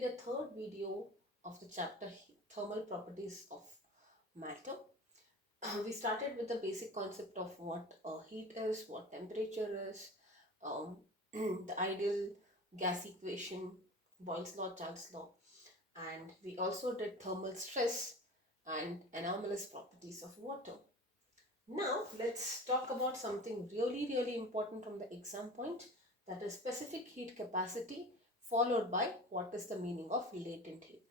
be the third video of the chapter Thermal Properties of Matter. We started with the basic concept of what heat is, what temperature is, um, the ideal gas equation, Boyle's law, Charles' law, and we also did thermal stress and anomalous properties of water. Now let's talk about something really important from the exam point, that is specific heat capacity, followed by what is the meaning of latent heat.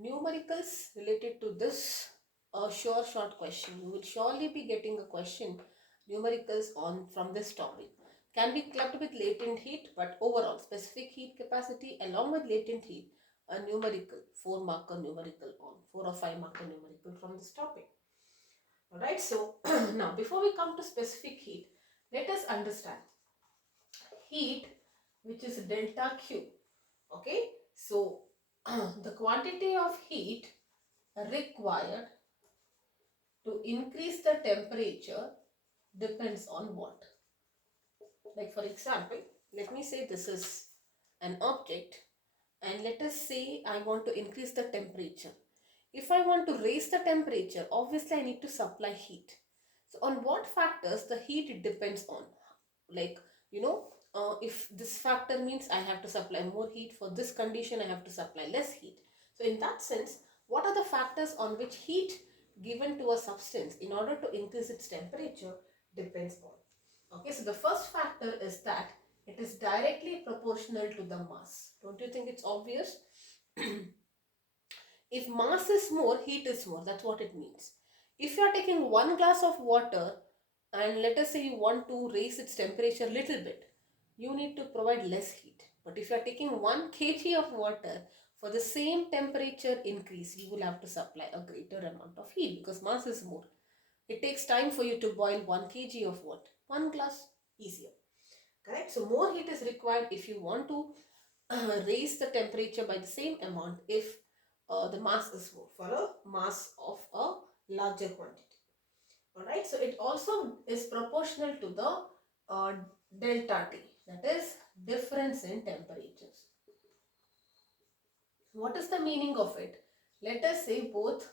Numericals related to this sure short question. You will surely be getting a question numericals on from this topic. Can be clubbed with latent heat, but overall specific heat capacity along with latent heat, a numerical 4 marker numerical on 4 or 5 marker numerical from this topic. Alright, so now before we come to specific heat, let us understand heat, which is delta Q. Okay, so the quantity of heat required to increase the temperature depends on what? Like for example, let me say this is an object and let us say I want to increase the temperature. If I want to raise the temperature, obviously I need to supply heat. So on what factors the heat depends on? Like, if this factor means I have to supply more heat, for this condition I have to supply less heat. So in that sense, what are the factors on which heat given to a substance in order to increase its temperature depends on? Okay, so the first factor is that it is directly proportional to the mass. Don't you think it's obvious? If mass is more, heat is more. That's what it means. If you are taking 1 glass of water and let us say you want to raise its temperature a little bit, you need to provide less heat. But if you are taking 1 kg of water, for the same temperature increase, you will have to supply a greater amount of heat because mass is more. It takes time for you to boil 1 kg of water. 1 glass, easier. Correct? So more heat is required if you want to raise the temperature by the same amount if the mass is more, for a mass of a larger quantity. Alright, so it also is proportional to the delta T, that is difference in temperatures. What is the meaning of it? Let us say both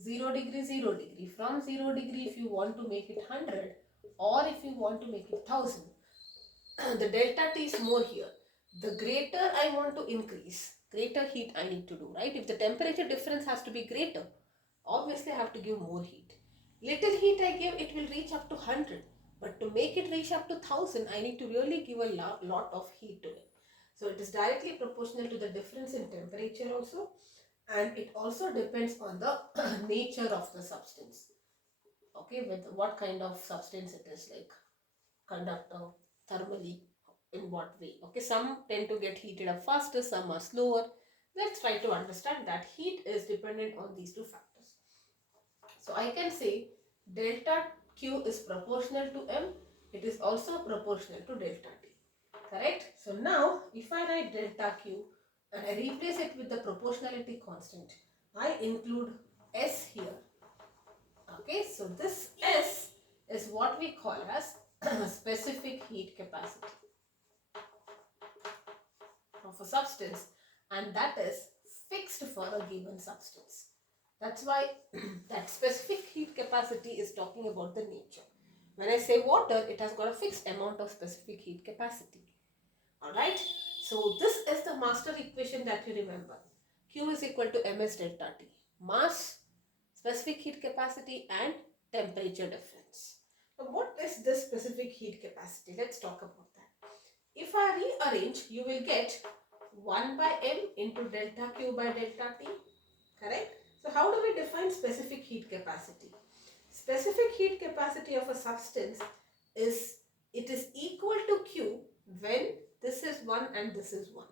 0 degree, 0 degree. From 0 degree, if you want to make it 100 or if you want to make it 1000, the delta T is more here. The greater I want to increase, greater heat I need to do, right? If the temperature difference has to be greater, obviously I have to give more heat. Little heat I give, it will reach up to 100. But to make it reach up to 1000, I need to really give a lot of heat to it. So it is directly proportional to the difference in temperature also. And it also depends on the nature of the substance. Okay, with what kind of substance it is, like conductor, thermally, in what way. Okay, some tend to get heated up faster, some are slower. Let's try to understand that heat is dependent on these two factors. So I can say delta Q is proportional to M. It is also proportional to delta T. Correct? So now if I write delta Q and I replace it with the proportionality constant, I include S here. Okay, so this S is what we call as specific heat capacity of a substance, and that is fixed for a given substance. That's why that specific heat capacity is talking about the nature. When I say water, it has got a fixed amount of specific heat capacity. Alright, so this is the master equation that you remember. Q is equal to ms delta T. Mass, specific heat capacity and temperature difference. Now what is this specific heat capacity? Let's talk about that. If I rearrange, you will get 1 by m into delta Q by delta T. Correct? So how do we define specific heat capacity? Specific heat capacity of a substance is, it is equal to Q when this is 1 and this is 1.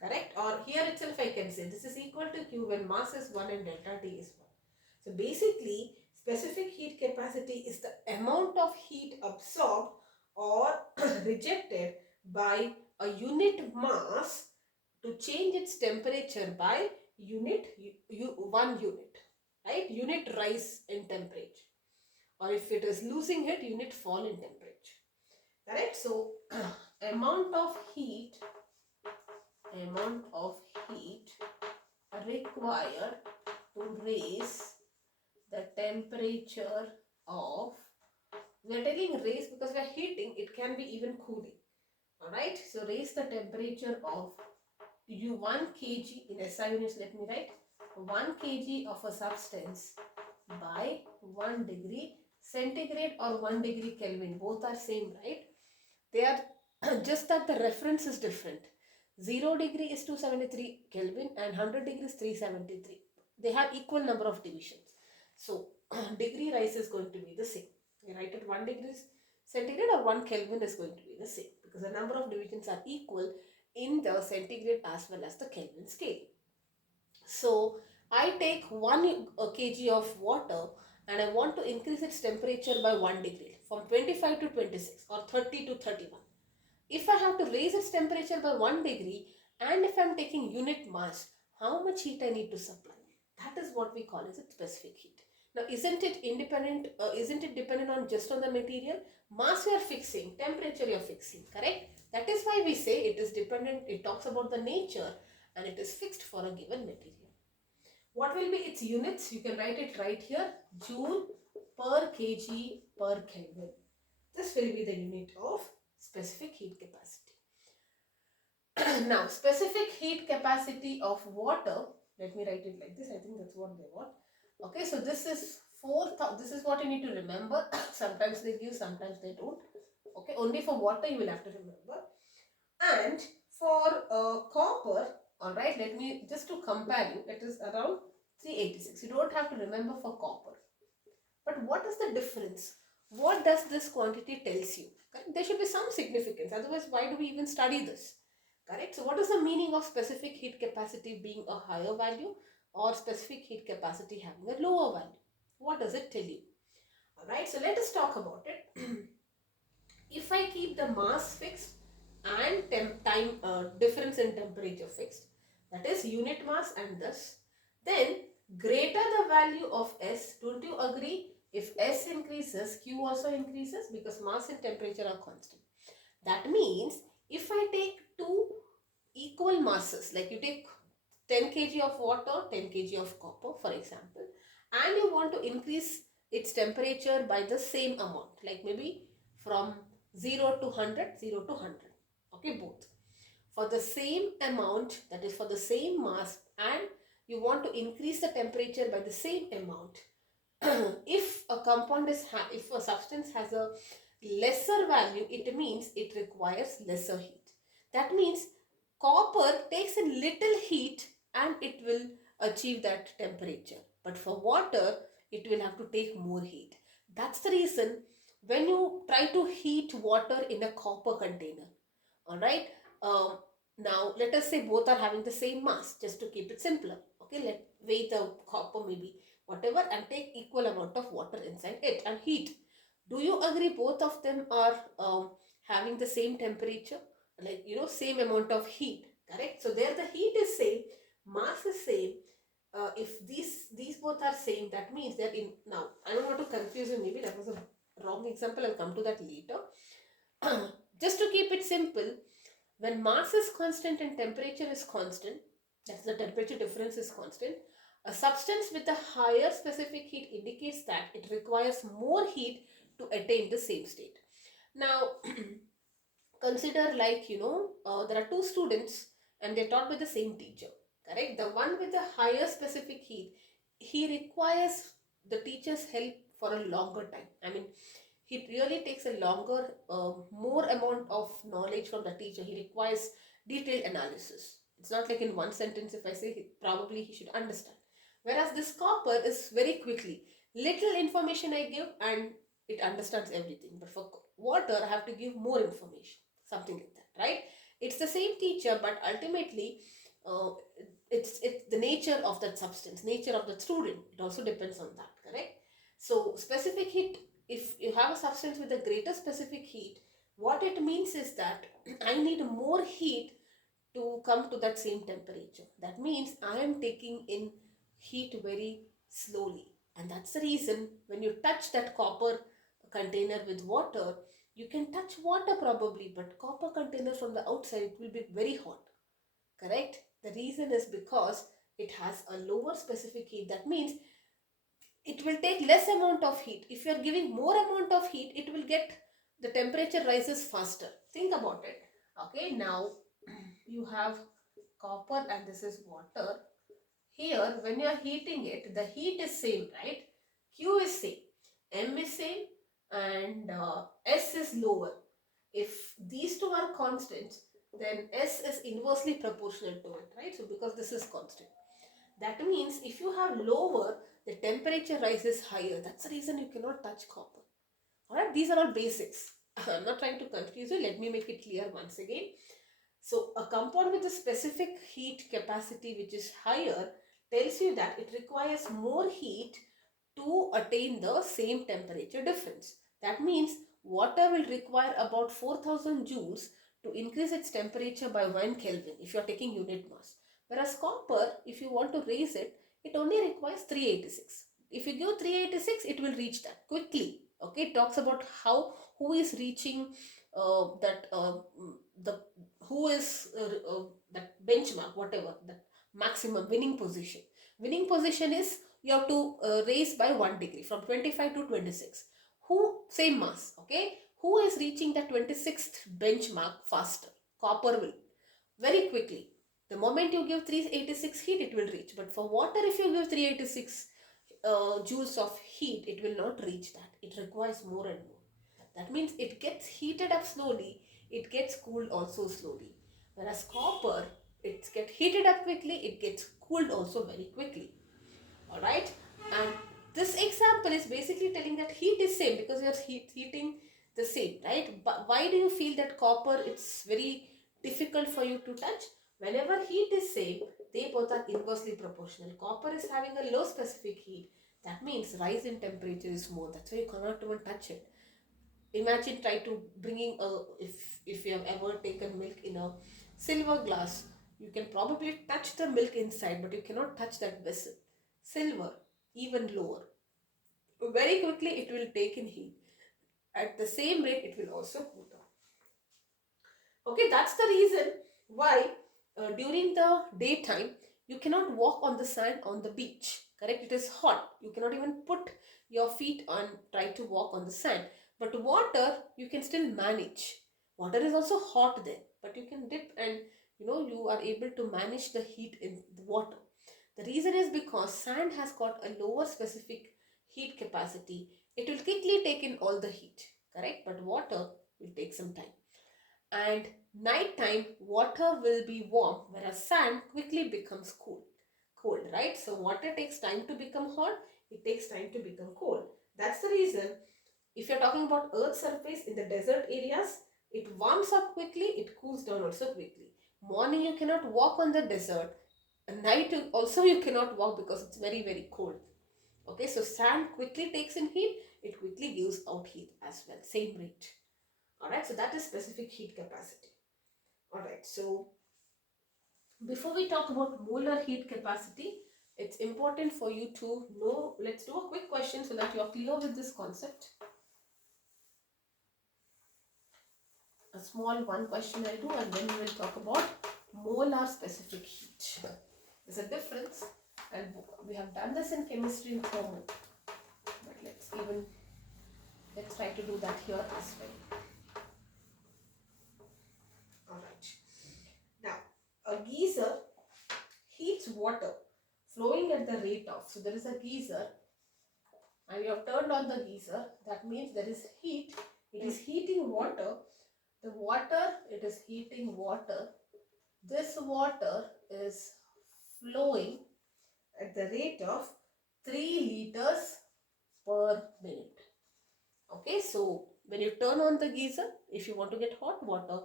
Correct? Or here itself I can say this is equal to Q when mass is 1 and delta T is 1. So basically, specific heat capacity is the amount of heat absorbed or rejected by a unit mass to change its temperature by one unit, right? Unit rise in temperature, or if it is losing it, unit fall in temperature. Correct? So amount of heat amount of heat required to raise the temperature of, we are telling raise because we are heating, it can be even cooling. Alright, so raise the temperature of you 1 kg in SI units, let me write 1 kg of a substance by 1 degree centigrade or 1 degree Kelvin. Both are same, right? They are just that the reference is different. 0 degree is 273 Kelvin and 100 degree is 373. They have equal number of divisions. So degree rise is going to be the same. You write it 1 degree centigrade or 1 Kelvin is going to be the same because the number of divisions are equal in the centigrade as well as the Kelvin scale. So I take 1 kg of water and I want to increase its temperature by 1 degree from 25 to 26 or 30 to 31. If I have to raise its temperature by 1 degree and if I am taking unit mass, how much heat I need to supply? That is what we call as a specific heat. Now, isn't it independent? Isn't it dependent on just on the material? Mass you are fixing, temperature you are fixing, correct? That is why we say it is dependent. It talks about the nature and it is fixed for a given material. What will be its units? You can write it right here. Joule per kg per Kelvin. This will be the unit of specific heat capacity. Now, specific heat capacity of water, let me write it like this. I think that's what they want. Okay, so this is 4,000. This is what you need to remember. Sometimes they give, sometimes they don't. Okay, only for water you will have to remember. And for copper, all right, let me just to compare you, it is around 386. You don't have to remember for copper. But what is the difference? What does this quantity tells you? Correct? There should be some significance. Otherwise, why do we even study this? Correct? So what is the meaning of specific heat capacity being a higher value or specific heat capacity having a lower value? What does it tell you? Alright, so let us talk about it. If I keep the mass fixed and time difference in temperature fixed, that is unit mass and this, then greater the value of S, don't you agree? If S increases, Q also increases because mass and temperature are constant. That means if I take two equal masses, like you take 10 kg of water, 10 kg of copper for example, and you want to increase its temperature by the same amount, like maybe from 0 to 100, 0 to 100, okay, both. For the same amount, that is for the same mass, and you want to increase the temperature by the same amount, if a compound is, if a substance has a lesser value, it means it requires lesser heat. That means copper takes a little heat and it will achieve that temperature. But for water, it will have to take more heat. That's the reason when you try to heat water in a copper container, all right, now let us say both are having the same mass, just to keep it simpler. Okay, let weigh the copper maybe whatever and take equal amount of water inside it and heat. Do you agree both of them are having the same temperature, like same amount of heat, correct? So there the heat is same, mass is same. If these both are same, that means that in, now I don't want to confuse you, maybe that was a wrong example, I'll come to that later. Just to keep it simple, when mass is constant and temperature is constant, that's the temperature difference is constant, a substance with a higher specific heat indicates that it requires more heat to attain the same state. Now, consider like, there are two students and they're taught by the same teacher, correct? The one with the higher specific heat, he requires the teacher's help for a longer time. I mean, he really takes a longer, more amount of knowledge from the teacher. He requires detailed analysis. It's not like in one sentence, if I say, probably he should understand. Whereas this copper is very quickly, little information I give and it understands everything. But for water, I have to give more information, something like that, right? It's the same teacher, but ultimately, uh, it's the nature of that substance, nature of the student. It also depends on that, correct? So specific heat, if you have a substance with a greater specific heat, what it means is that I need more heat to come to that same temperature. That means I am taking in heat very slowly. And that's the reason when you touch that copper container with water, you can touch water probably, but copper container from the outside, it will be very hot. correct? The reason is because it has a lower specific heat. That means it will take less amount of heat. If you are giving more amount of heat, it will get, the temperature rises faster. Think about it. Okay, now you have copper and this is water. Here, when you are heating it, the heat is same, right? Q is same, M is same, and S is lower. If these two are constants, then S is inversely proportional to it, right? So because this is constant. That means if you have lower, the temperature rises higher. That's the reason you cannot touch copper. Alright, these are all basics. I'm not trying to confuse you. Let me make it clear once again. So a compound with a specific heat capacity which is higher tells you that it requires more heat to attain the same temperature difference. That means water will require about 4000 joules to increase its temperature by 1 Kelvin if you are taking unit mass. Whereas copper, if you want to raise it, it only requires 386. If you give 386, it will reach that quickly. Okay, it talks about how, who is reaching that the who is that benchmark, whatever, that maximum winning position. Winning position is you have to raise by 1 degree from 25 to 26. Who, same mass, okay, who is reaching the 26th benchmark faster? Copper will, very quickly. The moment you give 386 heat, it will reach. But for water, if you give 386 joules of heat, it will not reach that. It requires more and more. That means it gets heated up slowly, it gets cooled also slowly. Whereas copper, it gets heated up quickly, it gets cooled also very quickly. Alright, and this example is basically telling that heat is same because you are heating the same, right? But why do you feel that copper, it's very difficult for you to touch? Whenever heat is same, they both are inversely proportional. Copper is having a low specific heat. That means rise in temperature is more. That's why you cannot even touch it. Imagine try to bringing a, if you have ever taken milk in a silver glass, you can probably touch the milk inside, but you cannot touch that vessel. Silver, even lower, very quickly it will take in heat. At the same rate it will also cool down. Okay, that's the reason why during the daytime you cannot walk on the sand on the beach. Correct? It is hot. You cannot even put your feet on, try to walk on the sand. But water, you can still manage. Water is also hot there, but you can dip and you are able to manage the heat in the water. The reason is because sand has got a lower specific heat capacity. It will quickly take in all the heat. Correct? But water will take some time. And night time water will be warm, whereas sand quickly becomes cold, right? So water takes time to become hot, it takes time to become cold. That's the reason if you're talking about earth's surface in the desert areas, it warms up quickly, it cools down also quickly. Morning you cannot walk on the desert, and night also you cannot walk because it's very cold. Okay, so sand quickly takes in heat, it quickly gives out heat as well, same rate. Alright, so that is specific heat capacity. Alright, so before we talk about molar heat capacity, it's important for you to know, let's do a quick question so that you are clear with this concept. A small one question I'll do, and then we will talk about molar specific heat. There's a difference, and we have done this in chemistry and thermo, but let's try to do that here as well. Alright, now a geyser heats water flowing at the rate of, so there is a geyser and you have turned on the geyser, that means there is heat, it is heating water, the water, it is heating water, this water is flowing at the rate of 3 liters per minute. Okay, so when you turn on the geyser, if you want to get hot water,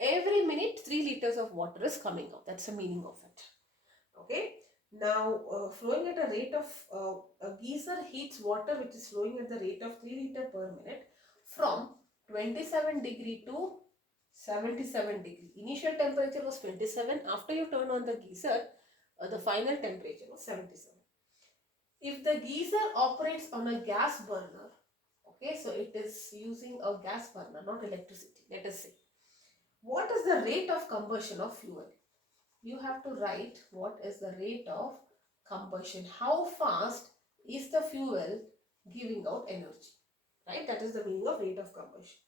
every minute 3 liters of water is coming out. That's the meaning of it. Okay, now flowing at a rate of a geyser heats water which is flowing at the rate of 3 liter per minute from 27 degree to 77 degree. Initial temperature was 27. After you turn on the geyser, the final temperature was 77. If the geyser operates on a gas burner, okay, so it is using a gas burner, not electricity, let us say. What is the rate of combustion of fuel? you have to write what is the rate of combustion. How fast is the fuel giving out energy, right? That is the meaning of rate of combustion.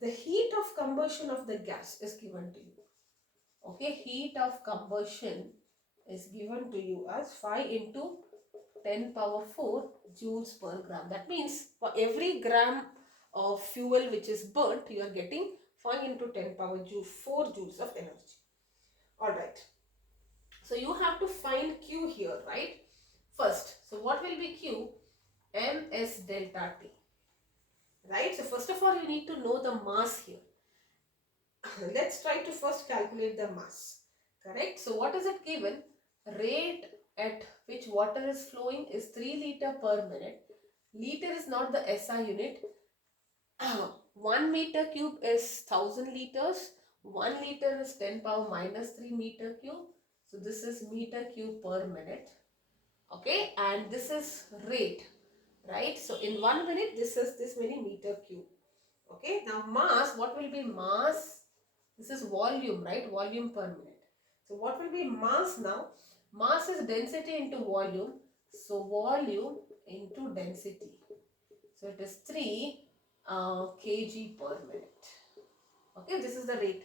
The heat of combustion of the gas is given to you. Okay, heat of combustion is given to you as 5 into 10 power 4 joules per gram. That means for every gram of fuel which is burnt, you are getting 5 into 10 power 4 joules of energy. Alright. So you have to find Q here, right? First, so what will be Q? Ms delta T. Right? So first of all, you need to know the mass here. Let's try to first calculate the mass. Correct? So what is it given? Rate at which water is flowing is 3 liter per minute. Liter is not the SI unit. 1 meter cube is 1000 liters. 1 liter is 10 power minus 3 meter cube. So this is meter cube per minute. Okay, and this is rate, right? So in 1 minute, this is this many meter cube. Okay, now mass, what will be mass? This is volume, right? Volume per minute. So what will be mass now? Mass is density into volume. So volume into density. So it is 3 kg per minute. Okay, this is the rate.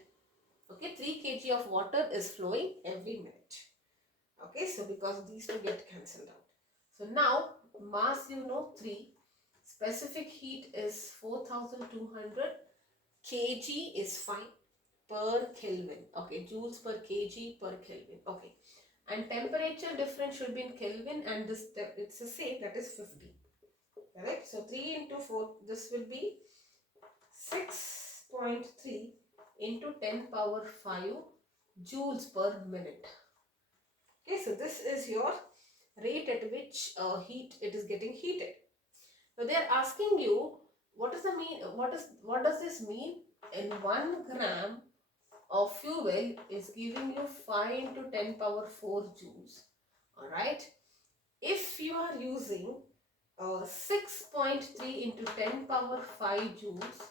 Okay, 3 kg of water is flowing every minute. Okay, so because these two get cancelled out. So now mass, you know, 3. Specific heat is 4200. Kg is 5 per Kelvin. Okay, joules per kg per Kelvin. Okay, and temperature difference should be in Kelvin, and this it's the same, that is 50. Correct? So 3 into 4, this will be 6.3 into 10 power 5 joules per minute. Okay, so this is your rate at which heat it is getting heated. So they are asking you what is the mean, what does this mean? In 1 gram of fuel is giving you 5 into 10 power 4 joules. Alright. If you are using 6.3 into 10 power 5 joules,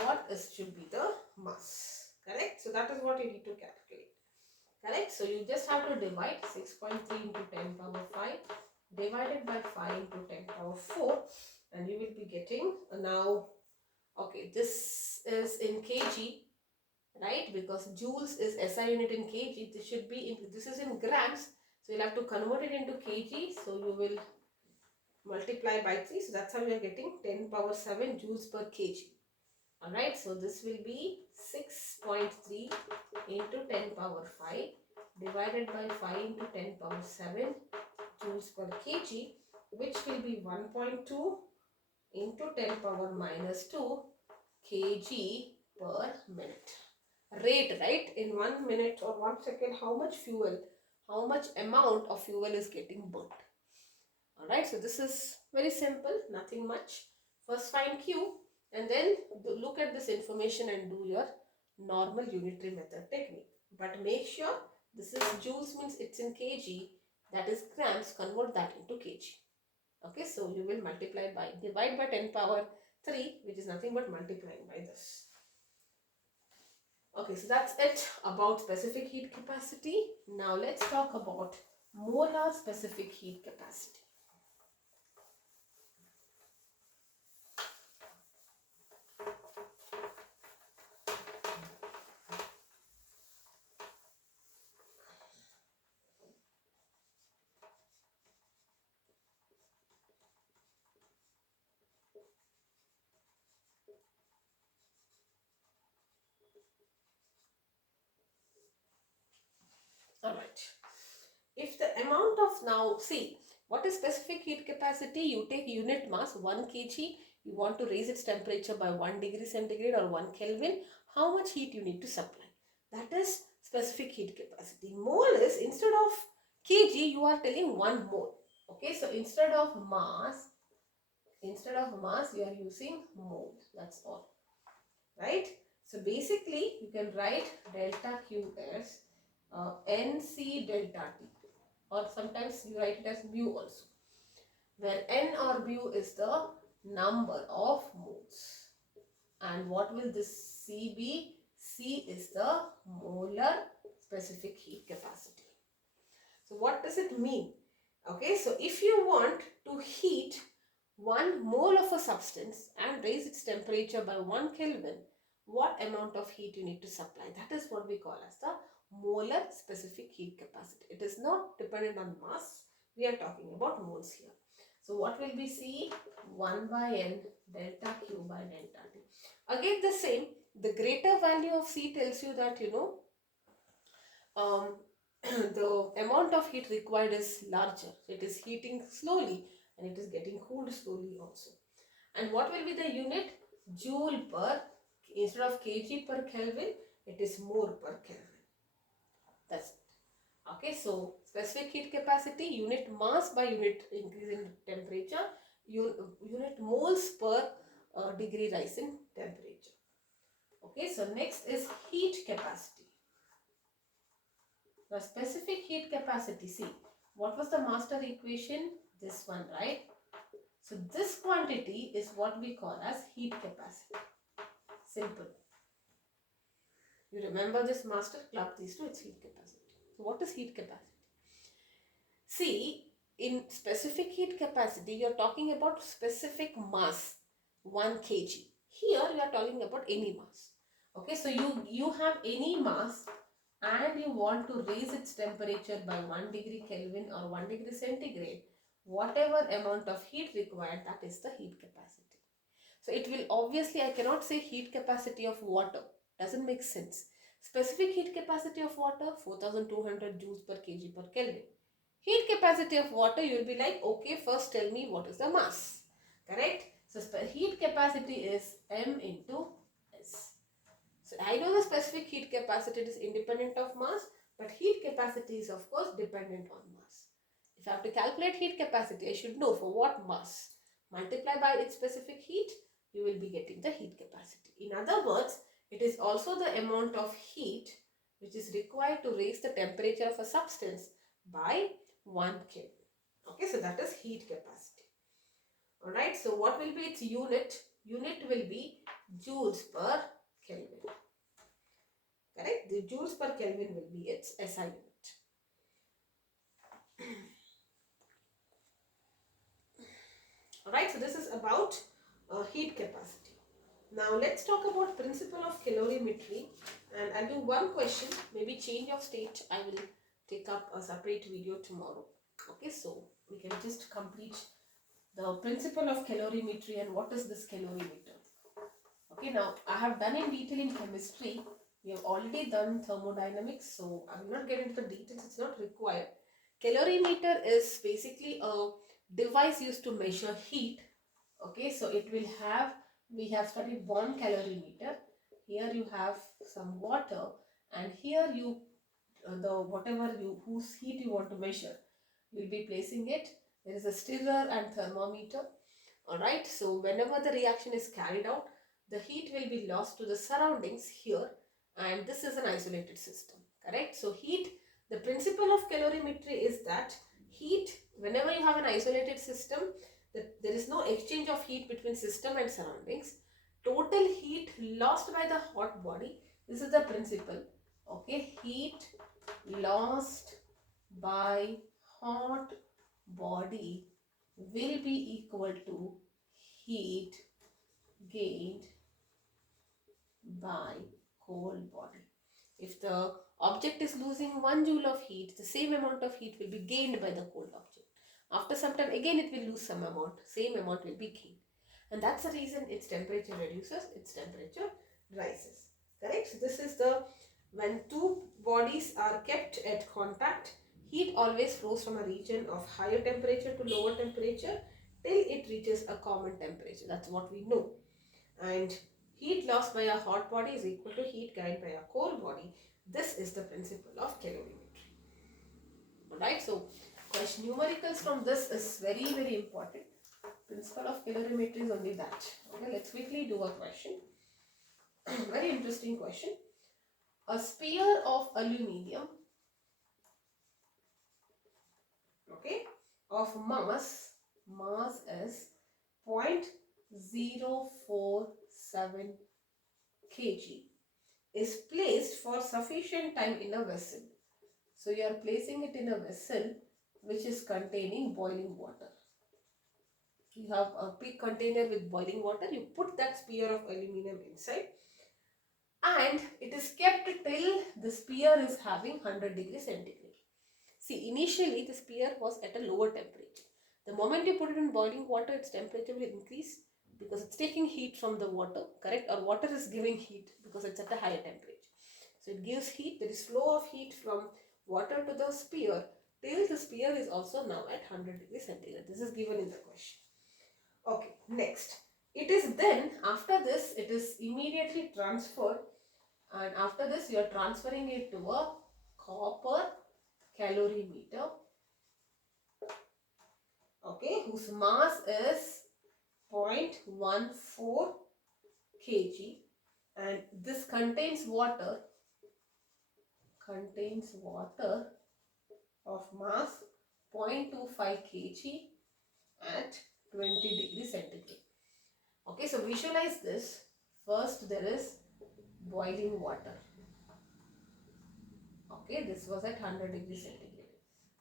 what is should be the mass? Correct? So that is what you need to calculate. Correct? So you just have to divide 6.3 into 10 power 5 divided by 5 into 10 power 4, and you will be getting now, okay, this is in kg, right? Because joules is SI unit in kg. This should be in, this is in grams, so you'll have to convert it into kg. So you will multiply by 3. So that's how we are getting 10 power 7 joules per kg. Alright, so this will be 6.3 into 10 power 5 divided by 5 into 10 power 7 joules per kg, which will be 1.2 into 10 power minus 2 kg per minute. Rate, right? In 1 minute or 1 second, how much fuel, how much amount of fuel is getting burnt. Alright, so this is very simple, nothing much. First find Q and then look at this information and do your normal unitary method technique. But make sure this is joules, means it's in kg, that is grams, convert that into kg. Okay, so you will multiply by, divide by 10 power 3, which is nothing but multiplying by this. Okay, so that's it about specific heat capacity. Now let's talk about molar specific heat capacity. Alright. If the amount of, now see, what is specific heat capacity? You take unit mass 1 kg, you want to raise its temperature by 1 degree centigrade or 1 Kelvin. How much heat you need to supply? That is specific heat capacity. Mole is, instead of kg, you are telling 1 mole. Okay, so instead of mass, you are using mole. That's all. Right? So basically, you can write delta Q as NC delta T, or sometimes you write it as mu also, where N or mu is the number of moles. And what will this C be? C is the molar specific heat capacity. So what does it mean? Okay, so if you want to heat 1 mole of a substance and raise its temperature by 1 Kelvin, what amount of heat you need to supply? That is what we call as the molar specific heat capacity. It is not dependent on mass. We are talking about moles here. So what will we see? 1 by N delta Q by delta T. Again the same. The greater value of C tells you that um, the amount of heat required is larger. It is heating slowly and it is getting cooled slowly also. And what will be the unit? Joule per, instead of kg per Kelvin, it is mole per Kelvin. That's it. Okay, so specific heat capacity, unit mass by unit increase in temperature, unit moles per degree rise in temperature. Okay, so next is heat capacity. The specific heat capacity, see, what was the master equation? This one, right? So this quantity is what we call as heat capacity. Simple. You remember this master, club these two, it's heat capacity. So what is heat capacity? See, in specific heat capacity, you are talking about specific mass, 1 kg. Here you are talking about any mass. Okay, so you have any mass and you want to raise its temperature by 1 degree Kelvin or 1 degree centigrade, whatever amount of heat required, that is the heat capacity. So it will obviously, I cannot say heat capacity of water, doesn't make sense. Specific heat capacity of water, 4200 joules per kg per Kelvin. Heat capacity of water, you will be like, okay, first tell me what is the mass, correct? So heat capacity is M into S. So I know the specific heat capacity is independent of mass, but heat capacity is of course dependent on mass. If I have to calculate heat capacity, I should know for what mass. Multiply by its specific heat, you will be getting the heat capacity. In other words, it is also the amount of heat which is required to raise the temperature of a substance by 1 Kelvin. Okay, so that is heat capacity. Alright, so what will be its unit? Unit will be joules per Kelvin. Correct? The joules per Kelvin will be its SI unit. Alright, so this is about heat capacity. Now let's talk about principle of calorimetry, and I'll do one question, maybe change of state. I will take up a separate video tomorrow. Okay, so we can just complete the principle of calorimetry and what is this calorimeter. Okay, now I have done in detail in chemistry. We have already done thermodynamics, so I will not get into the details, it's not required. Calorimeter is basically a device used to measure heat. Okay, so it will have, we have studied warm calorimeter. Here you have some water, and here you whose heat you want to measure, you'll be placing it. There is a stirrer and thermometer. Alright, so whenever the reaction is carried out, the heat will be lost to the surroundings here, and this is an isolated system, correct? So heat, the principle of calorimetry is that heat, whenever you have an isolated system, there is no exchange of heat between system and surroundings. Total heat lost by the hot body, this is the principle. Okay, heat lost by hot body will be equal to heat gained by cold body. If the object is losing 1 joule of heat, the same amount of heat will be gained by the cold object. After some time again it will lose some amount, same amount will be gained. And that's the reason its temperature reduces, its temperature rises. Correct? So this is the, when two bodies are kept at contact, heat always flows from a region of higher temperature to lower temperature till it reaches a common temperature. That's what we know. And heat lost by a hot body is equal to heat gained by a cold body. This is the principle of calorimetry. Alright, so question numericals from this is very, very important. Principle of calorimetry is only that. Okay, let's quickly do a question. Very interesting question. A sphere of aluminium, okay, of mass is 0.047 kg is placed for sufficient time in a vessel. So you are placing it in a vessel which is containing boiling water. You have a big container with boiling water, you put that sphere of aluminum inside and it is kept till the sphere is having 100 degrees centigrade. See, initially the sphere was at a lower temperature. The moment you put it in boiling water, its temperature will increase because it's taking heat from the water, correct? Or water is giving heat because it's at a higher temperature. So it gives heat, there is flow of heat from water to the sphere till the sphere is also now at 100 degrees centigrade. This is given in the question. Okay, next. It is then, after this, it is immediately transferred, and after this you are transferring it to a copper calorimeter, okay, whose mass is 0.14 kg, and this contains water of mass 0.25 kg at 20 degrees centigrade. Okay, so visualize this. First there is boiling water. Okay, this was at 100 degrees centigrade.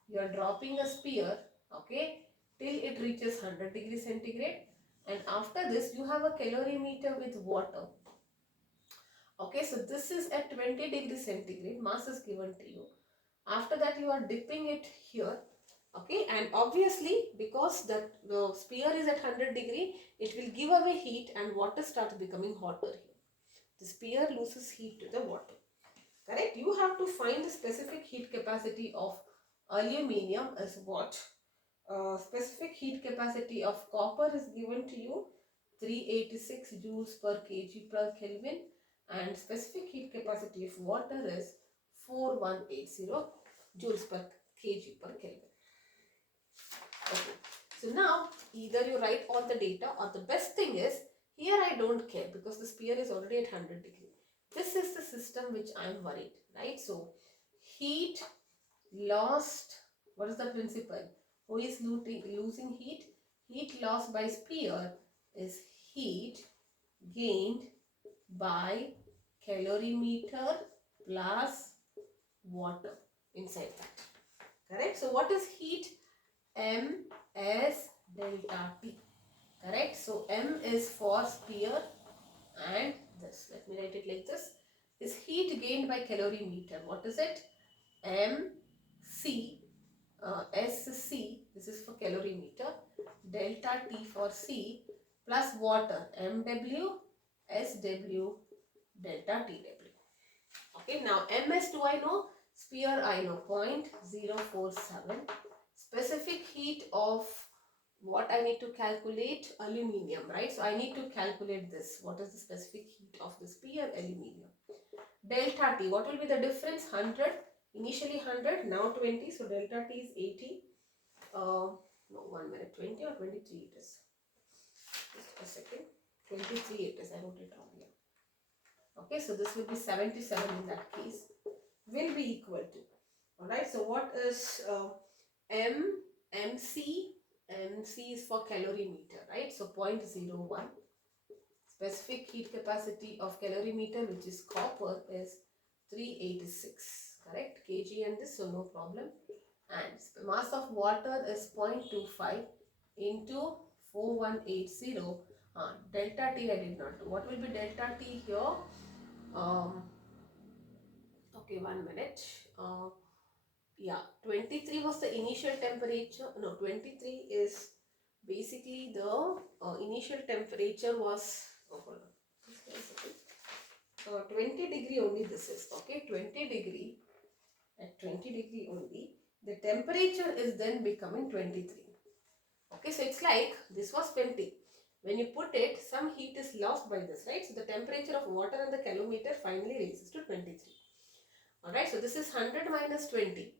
You are dropping a sphere, okay, till it reaches 100 degrees centigrade, and after this you have a calorimeter with water. Okay, so this is at 20 degrees centigrade, mass is given to you. After that you are dipping it here, okay, and obviously because the sphere is at 100 degree, it will give away heat and water starts becoming hotter here. The sphere loses heat to the water. Correct? You have to find the specific heat capacity of aluminium as what? Specific heat capacity of copper is given to you 386 joules per kg per Kelvin, and specific heat capacity of water is 4180 joules per kg per Kelvin. Okay. So now either you write all the data, or the best thing is, here I don't care because the sphere is already at 100 degree. This is the system which I am worried, right? So heat lost, what is the principle? Who is losing heat? Heat lost by sphere is heat gained by calorimeter plus water inside that. Correct? So what is heat? M S delta T. Correct? So M is for sphere, and this, let me write it like this, is heat gained by calorimeter. What is it? M C SC, this is for calorimeter, delta T for C, plus water, MW SW delta TW. Okay, now MS do I know? Sphere I know, 0.047. Specific heat of what I need to calculate? Aluminium, right? So I need to calculate this. What is the specific heat of the sphere? Aluminium. Delta T, what will be the difference? 100, initially 100, now 20, so delta T is 80. No, 1 minute, 20 or 23 it is. Just a second. 23 it is, I wrote it wrong here. Okay, so this will be 77 in that case. Will be equal to. Alright, so what is MC? MC is for calorimeter, right? So 0.01. Specific heat capacity of calorimeter, which is copper, is 386. Correct? kg and this, so no problem. And the mass of water is 0.25 into 4180. Delta T I did not do. What will be delta T here? Okay, 1 minute. Yeah, 23 was the initial temperature. No, 23 is basically the initial temperature was, oh, hold on. Just a second. 20 degree only this is, okay, 20 degree, at 20 degree only, the temperature is then becoming 23. Okay, so it's like this was 20. When you put it, some heat is lost by this, right? So the temperature of water and the calorimeter finally raises to 23. Alright, so this is 100 minus 20.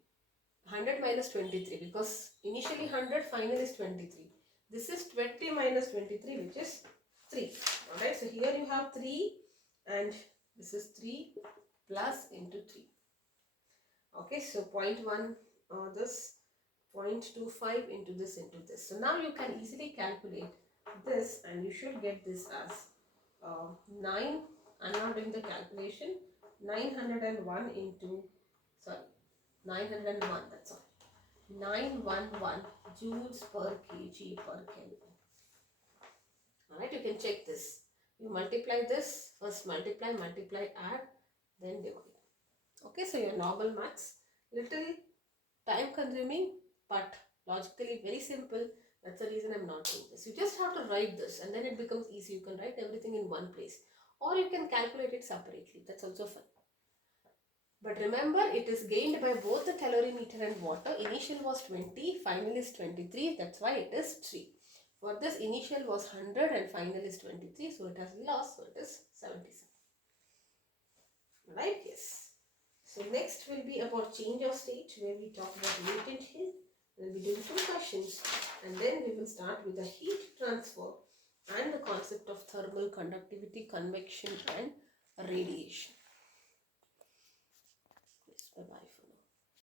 100 minus 23 because initially 100, final is 23. This is 20 minus 23, which is 3. Alright, so here you have 3 and this is 3 plus into 3. Okay, so 0.1 this 0.25 into this into this. So now you can easily calculate this and you should get this as 9. I'm not doing the calculation. 901 into, sorry, 901, that's all. 911 joules per kg per Kelvin. Alright, you can check this. You multiply this, first multiply, add, then divide. Okay, so your normal maths, little time consuming, but logically very simple. That's the reason I'm not doing this. You just have to write this and then it becomes easy. You can write everything in one place or you can calculate it separately. That's also fine. But remember, it is gained by both the calorimeter and water. Initial was 20, final is 23. That's why it is 3. For this, initial was 100 and final is 23. So it has lost, so it is 77. Right? Yes. So next will be about change of state, where we talk about latent heat. We'll be doing some questions and then we will start with the heat transfer and the concept of thermal conductivity, convection and radiation. Yes, bye-bye for now.